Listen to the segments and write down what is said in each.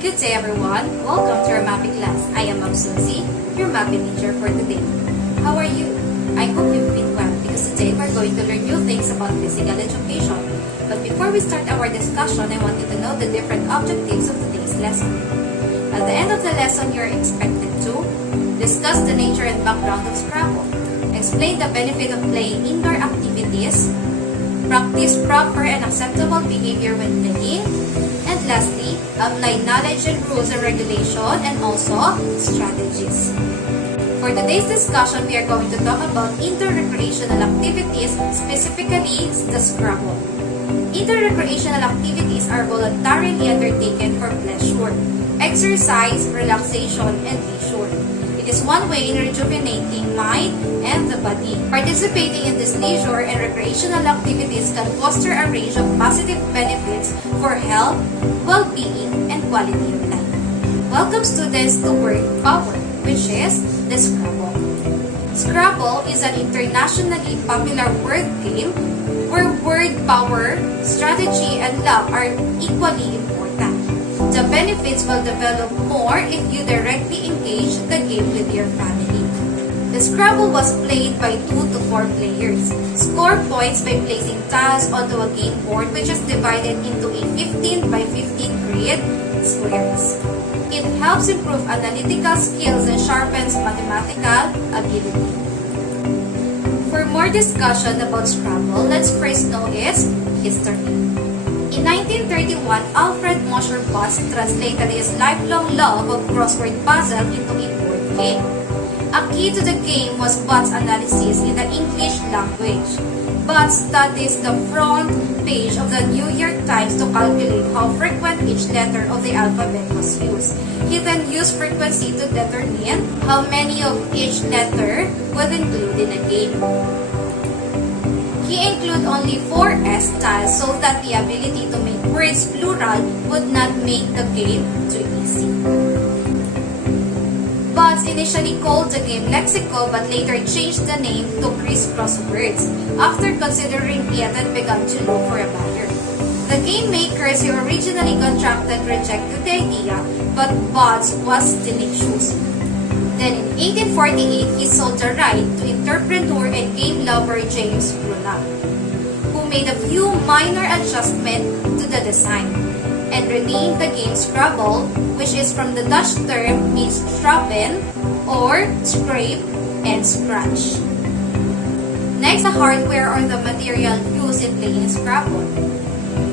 Good day everyone! Welcome to our Mapeh class. I am Ma'am Susie, your Mapeh teacher for today. How are you? I hope you've been well because today we're going to learn new things about physical education. But before we start our discussion, I want you to know the different objectives of today's lesson. At the end of the lesson, you're expected to discuss the nature and background of Scrabble, explain the benefit of playing indoor activities, practice proper and acceptable behavior when playing, and lastly, apply knowledge and rules and regulation and also strategies. For today's discussion, we are going to talk about indoor recreational activities, specifically the Scrabble. Indoor recreational activities are voluntarily undertaken for pleasure, exercise, relaxation, and leisure. It is one way in rejuvenating mind and the body. Participating in this leisure and recreational activities can foster a range of positive benefits for health, well-being, and quality of life. Welcome students to Word Power, which is the Scrabble. Scrabble is an internationally popular word game where word power, strategy, and love are equally important. The benefits will develop more if you directly engage the game with your family. The Scrabble was played by 2 to 4 players. Score points by placing tiles onto a game board which is divided into a 15 by 15 grid squares. It helps improve analytical skills and sharpens mathematical ability. For more discussion about Scrabble, let's first know its history. In 1931, Alfred Mosher Butts translated his lifelong love of crossword puzzle into a board game. A key to the game was Butts' analysis in the English language. Butts studies the front page of the New York Times to calculate how frequent each letter of the alphabet was used. He then used frequency to determine how many of each letter would include in a game. He included only 4 S tiles so that the ability to make words plural would not make the game too easy. Butts initially called the game Lexico but later changed the name to Crisscross Words after considering it and began to look for a buyer. The game makers who originally contracted rejected the idea, but Butts was tenacious. Then in 1848, he sold the right to entrepreneur and game lover James Brunel, who made a few minor adjustments to the design and renamed the game Scrabble, which is from the Dutch term means schrappen or scrape and scratch. Next, the hardware or the material used in playing Scrabble.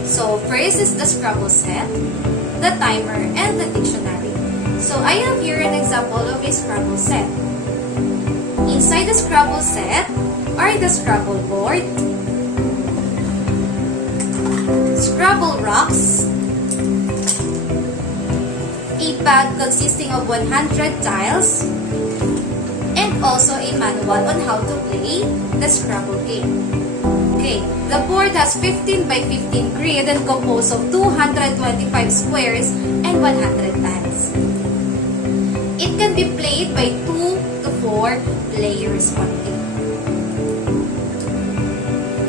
So first is the Scrabble set, the timer, and the dictionary. So I have here an example of a Scrabble set. Inside the Scrabble set are the Scrabble board, Scrabble rocks, a pad consisting of 100 tiles, and also a manual on how to play the Scrabble game. Okay, the board has 15 by 15 grid and composed of 225 squares and 100 tiles. It can be played by 2 to 4 players only.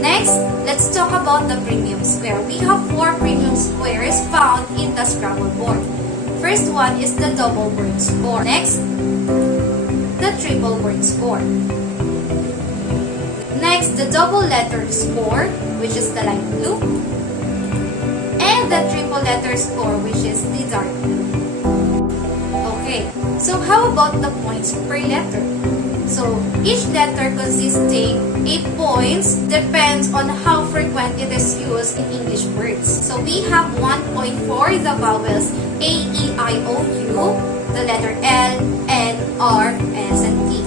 Next, let's talk about the premium square. We have 4 premium squares found in the Scrabble board. First one is the double word score. Next, the triple word score. Next, the double letter score, which is the light blue. And the triple letter score, which is the dark blue. Okay, so how about the points per letter? So each letter consisting 8 points depends on how frequent it is used in English words. So we have 1 point for the vowels A, E, I, O, U, the letter L, N, R, S, and T.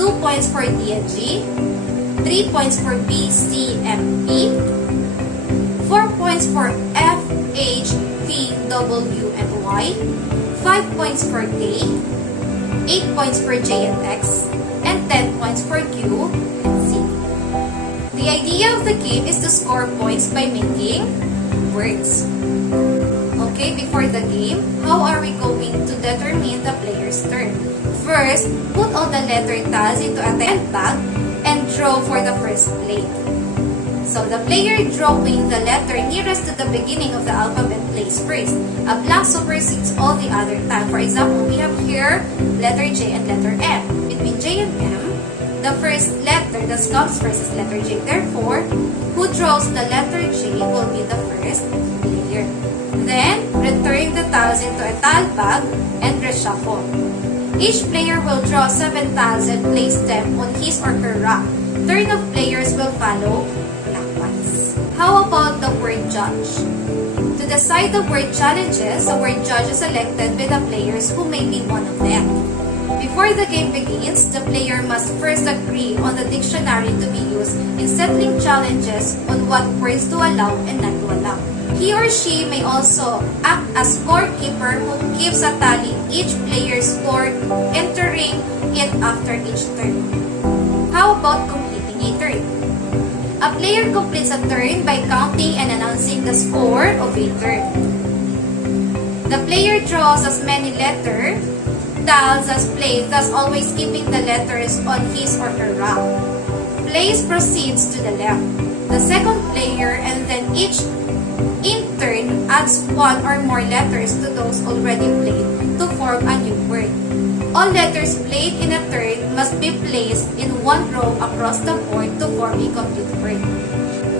2 points for D and G, 3 points for B, C, M, P, 4 points for F, H, V, W, and Y, 5 points for K, 8 points for J and X, and 10 points for Q and Z. The idea of the game is to score points by making words. Okay, before the game, how are we going to determine the player's turn? First, put all the letter tiles into a 10 bag and draw for the first play. So the player drawing the letter nearest to the beginning of the alphabet plays first. A blank supersedes all the other tiles. For example, we have here letter J and letter M. Between J and M, the first letter that comes first is letter J. Therefore, who draws the letter J will be the first player. Then, return the tiles into a tile bag and reshuffle. Each player will draw 7 tiles and place them on his or her rack. Turn of players will follow clockwise. How about the word judge? To decide the word challenges, the word judge is selected by the players who may be one of them. Before the game begins, the player must first agree on the dictionary to be used in settling challenges on what words to allow and not to allow. He or she may also act as scorekeeper who keeps a tally each player's score, entering it after each turn. How about completing a turn? A player completes a turn by counting and announcing the score of a turn. The player draws as many letter tiles as played, thus always keeping the letters on his or her rack. Place proceeds to the left. The second player and then each in turn adds one or more letters to those already played to form a new word. All letters played in a turn must be placed in one row across the board to form a complete word.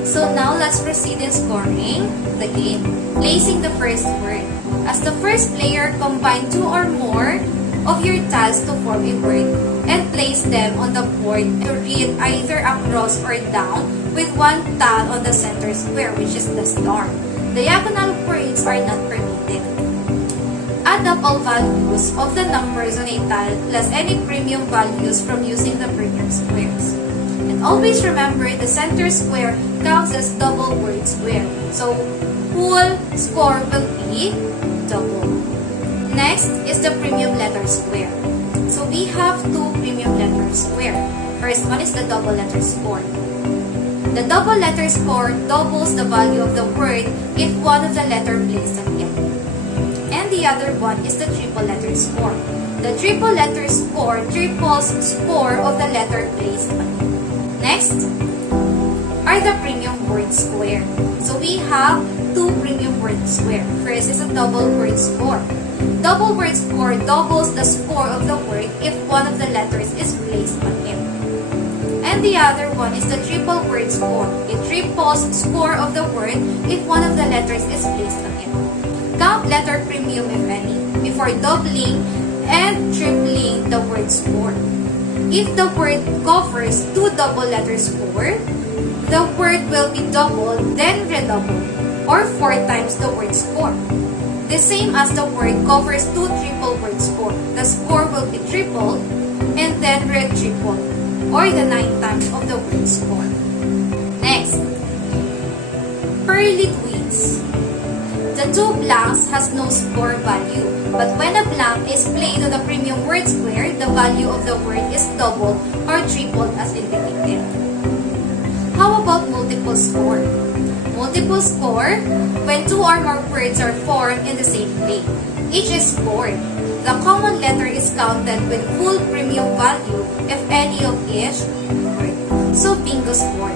So now let's proceed in scoring the game. Placing the first word. As the first player, combine two or more of your tiles to form a word and place them on the board to read either across or down with one tile on the center square, which is the star. Diagonal words are not permitted. Add up all values of the numbers on a tile plus any premium values from using the premium squares. And always remember the center square counts as double word square. So whole score will be double. Next is the premium letter square. So we have two premium letter square. First one is the double letter score. The double letter score doubles the value of the word if one of the letter placed on it. And the other one is the triple letter score. The triple letter score triples score of the letter placed on it. Next are the premium word square. So we have two premium word square. First is a double word score. Double word score doubles the score of the word if one of the letters is placed on it. And the other one is the triple word score. It triples score of the word if one of the letters is placed on it. Count letter premium if any before doubling and tripling the word score. If the word covers two double letter score, the word will be doubled then redoubled or 4 times the word score. The same as the word covers two triple word score. The score will be tripled and then re-tripled, or the 9 times of the word score. Next, pearly tweeds. The two blanks has no score value, but when a blank is played on the premium word square, the value of the word is doubled or tripled as indicated. How about multiple score? Multiple score, when two or more words are formed in the same play. Each is scored. The common letter is counted with full premium value if any of each word. So bingo score.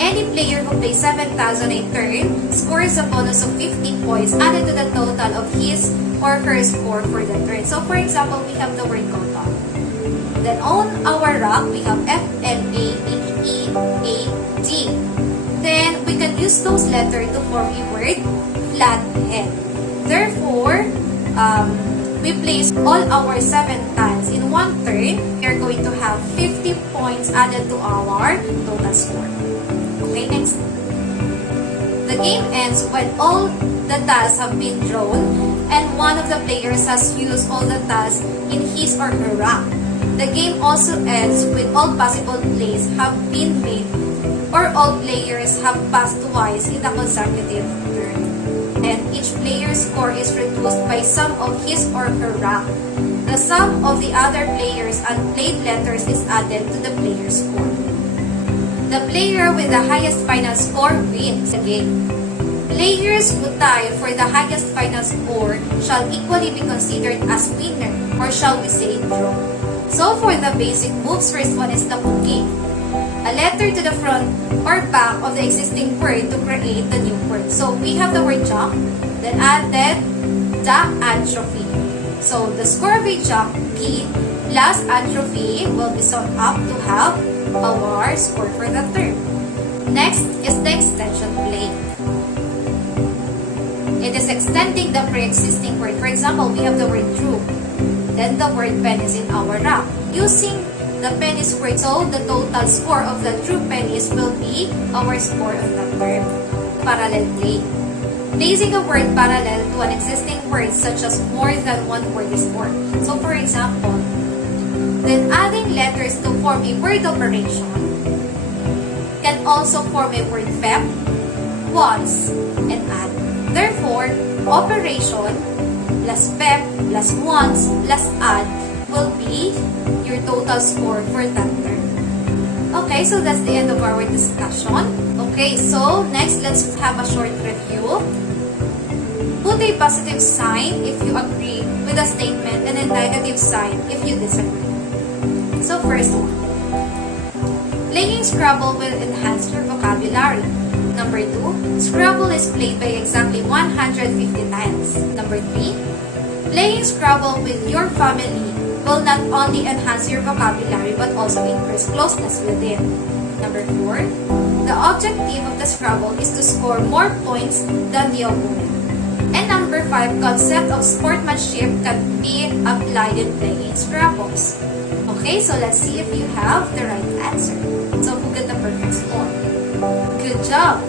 Any player who plays 7 tiles on a turn scores a bonus of 50 points added to the total of his or her score for the turn. So for example, we have the word cotton. Then on our rack, we have F-L-A-H-E-A-D. Then we can use those letters to form a word, flathead. Therefore, we place all our 7 tiles in one turn. We are going to have 50 points added to our total score. Okay, next. The game ends when all the tiles have been drawn and one of the players has used all the tiles in his or her rack. The game also ends when all possible plays have been made or all players have passed twice in the consecutive turn. And each player's score is reduced by sum of his or her rack. The sum of the other players' unplayed letters is added to the player's score. The player with the highest final score wins the game. Players who tie for the highest final score shall equally be considered as winner, or shall we say draw. So for the basic moves, first one is the cooking. a letter to the front or back of the existing word to create the new word. So we have the word jock, then added the atrophy. So the score of a jock P plus atrophy will be summed up to have our score for the term. Next is the extension plane. It is extending the pre-existing word. For example, we have the word true. Then the word pennies in our rap. Using the pennies word, so the total score of the true pennies will be our score of the term. Parallel plane. Placing a word parallel to an existing word such as more than one word is formed. So for example, then adding letters to form a word operation can also form a word pep, once, and add. Therefore, operation plus pep plus once plus add will be your total score for that term. Okay, so that's the end of our discussion. Okay, so next let's have a short review. Put a positive sign if you agree with a statement and a negative sign if you disagree. So first one, playing Scrabble will enhance your vocabulary. Number 2, Scrabble is played by exactly 150 tiles. Number 3, playing Scrabble with your family will not only enhance your vocabulary but also increase closeness with it. Number 4, the objective of the Scrabble is to score more points than the opponent. And number 5, concept of sportsmanship can be applied in playing Scrabbles. Okay, so let's see if you have the right answer. So who got the perfect score? Good job!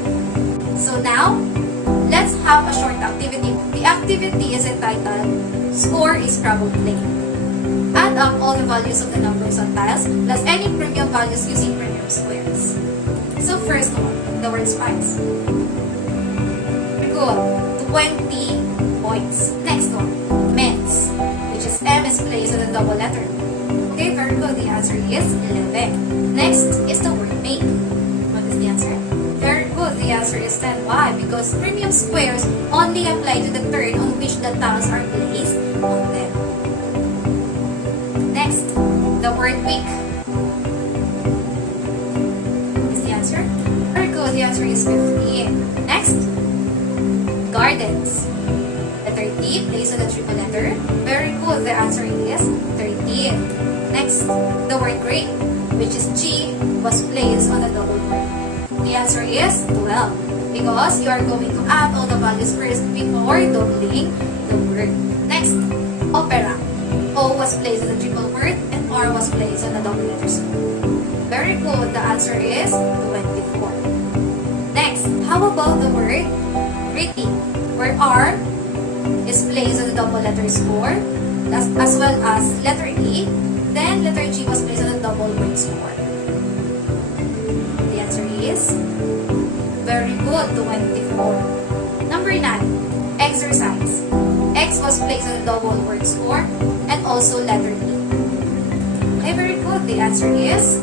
So now, let's have a short activity. The activity is entitled Score a Scrabble Play. Add up all the values of the numbers on tiles plus any premium values using premium squares. So first one, the word spice. Good. 20 points. Next one, men's, which is M is placed on a double letter. Okay, very good. The answer is 11. Next is the word make. What is the answer? Very good. The answer is 10. Why? Because premium squares only apply to the turn on which the tiles are placed on them. Next, the word week. What is the answer? Very good. The answer is 15. Next, gardens. Letter T placed on the triple letter. Very good. The answer is 13. Next, the word grape, which is G, was placed on the double word. The answer is 12 because you are going to add all the values first before doubling the word. Next, opera. O was placed on the triple word and R was placed on the double letters. Very good. The answer is 24. Next, how about the word pretty, where R is placed on the double letter score as well as letter E. Then letter G was placed on the double word score. The answer is very good, 24. Number 9, exercise. X was placed on the double word score and also letter E. Okay, very good. The answer is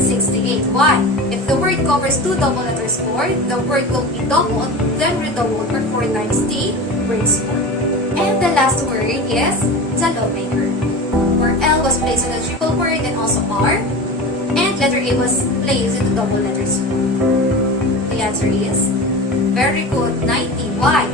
68. Why? If the word covers 2 double letter score, the word will be doubled, then redoubled for 4 times the word score. And the last word is the lawmaker, where L was placed on the triple word and also R, and letter A was placed in the double letter score. The answer is very good, 90. Why?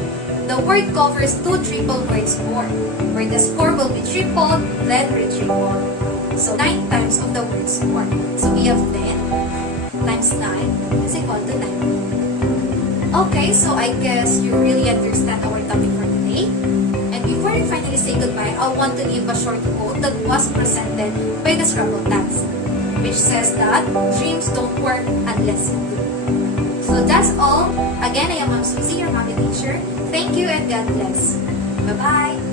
The word covers 2 triple word score, where the score will be tripled, then retripled. So 9 times of the word score. So we have 10 times 9 is equal to 90. Okay, so I guess you really understand our topic for today. And before we finally say goodbye, I want to leave a short quote that was presented by the Scrabble Tags, which says that dreams don't work unless you do. So that's all. Again, I am Ma'am Susie, your mommy teacher. Thank you and God bless. Bye-bye.